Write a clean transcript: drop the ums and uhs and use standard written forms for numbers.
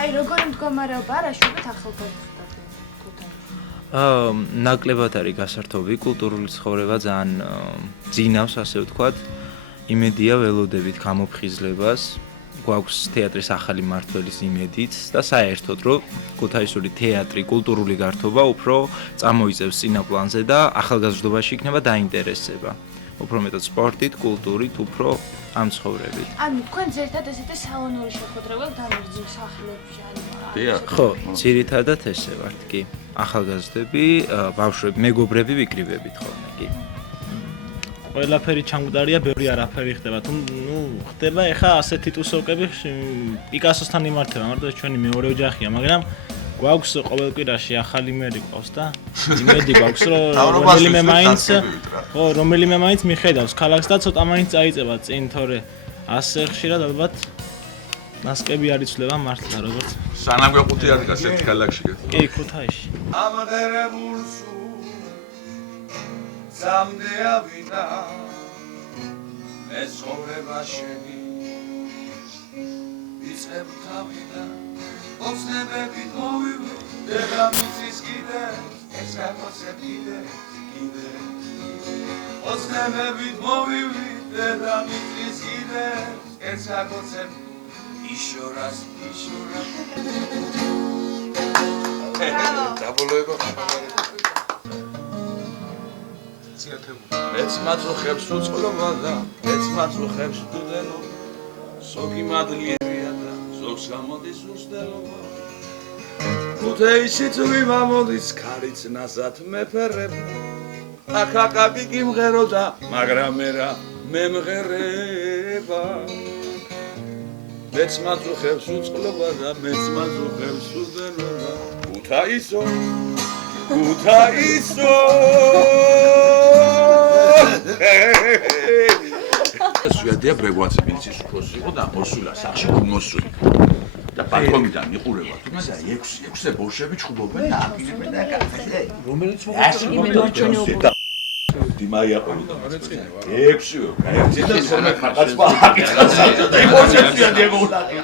აი როგორი მდგომარეობა არ აშვებით ახალგაზრდები? ნაკლებად არის გასართობი კულტურული ცხოვრება ძალიან ძინავს ასე ვთქვათ. იმედია ველოდებით გამოფხიზლებას. გვაქვს თეატრის ახალი მმართველის იმედით და საერთოდ რომ ქუთაისური თეატრი კულტურული გართობა უფრო წამოიწევს წინა პლანზე და ახალგაზრდობაში იქნება დაინტერესება. უფრო მეტად სპორტით, კულტურით, უფრო ამ ცხოვრებით. ანუ თქვენ ზერთად ესეთი სალონური შეხვედრება დამერძი სახლებში ანუ ხო, ძირითადად ესე ვართ კი. ახალგაზრდები, ბავშვები, მეგობრები ვიკრიბებით ხოლმე კი. ყველაფერი ჩამგვდარია, ბევრი არაფერი ხდება. თუ ხდება ეხა ასეთი ტუსოვკები პიკასოსთან იმართება, მარტო ჩვენი მეორე ოჯახია, მაგრამ გვაქვს ყოველ კვირაში ახალი მერი ყავს და იმედი გვაქვს რომ რომელიმე მაინც მიხედავს ქალაქს და ცოტა მაინც წაიწება წინ, თორე ასე ხშირად ალბათ მასკები არ იცვლება მართლა როგორც სანამ გვეყუთი არის ასეთი ქალაქში გეთ. კი, ქუთაისში. ამღერებულს სამდეავიდა ეს ცხოვრება შენი იცებ თავიდან ოცნებებით მოვივი დედამიწის კიდე ეს გაკოცებ კიდე ოცნებებით მოვივი დედამიწის კიდე ეს გაკოცებ იშორას დაბოლოება მეც მაწუხებს უწყლობა და მეც მაწუხებს სტუდენტობა სოგი მადლიერია და ზოგს გამოდის უსტელობა ქუთაისში წვი მამოდის ქარიც ნაზად მეფერებ აკაკაკი კიმღეროდა მაგრამ მერა მემღერება მეც მაწუხებს უწყლობა და მეც მაწუხებს სტუდენტობა ქუთაისო სვიადია ბრეგვაცი ბილიცის უფროსი იყო და მოსულა სახში გუმოსული და ბალკონიდან იყურება თუმცა 6-6 ბოშები ჩხუბობენ და აკინებენ და კაფეზე რომელიც მოგდა დიმაია ყოლოდა 6-ო გაერთიანდა 12 ხატს პააკიცხა და 6 სვიადია გულაკი